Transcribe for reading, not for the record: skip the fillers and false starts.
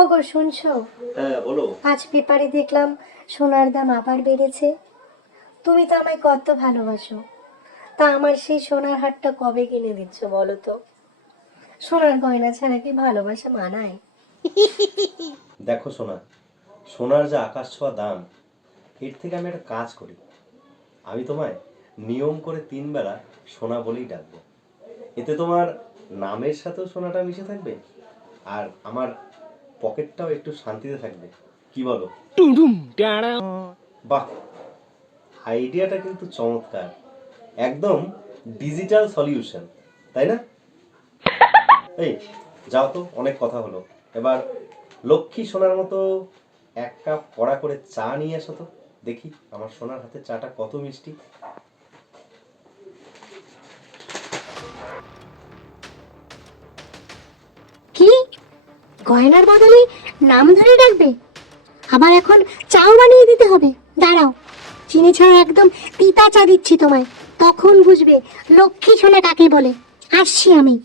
ওগো শুনছো? হ্যাঁ বলো। আজ পেপারে দেখলাম সোনার দাম আবার বেড়েছে। তুমি তো আমায় কত ভালোবাসো, তা আমার সেই সোনার হারটা কবে কিনে দিচ্ছ বলো তো? সোনার গয়না ছাড়া কি ভালোবাসা মানায়? দেখো সোনা, সোনার যে আকাশ ছোঁয়া দাম, এর থেকে আমি একটা কাজ করি। আমি তোমায় নিয়ম করে 3 বেলা সোনা বলেই ডাকবো। এতে তোমার নামের সাথেও সোনাটা মিশে থাকবে, আর আমার পকেটটাও একটু শান্তিতে থাকবে। কি বলো? বাহ, আইডিয়াটা কিন্তু চমৎকার। একদম ডিজিটাল সলিউশন, তাই না? এই যাও তো, অনেক কথা হলো। এবার লক্ষ্মী সোনার মতো 1 কাপ কড়া করে চা নিয়ে এসো তো, দেখি আমার সোনার হাতে চাটা কত মিষ্টি। কি, গয়নার বদলে নাম ধরে ডাকবে? আবার এখন চাও বানিয়ে দিতে হবে? দাঁড়াও, চিনি ছাড়া একদম তিতা চা দিচ্ছি তোমায়, তখন বুঝবে লক্ষ্মী সোনা কাকে বলে। আসছি আমি।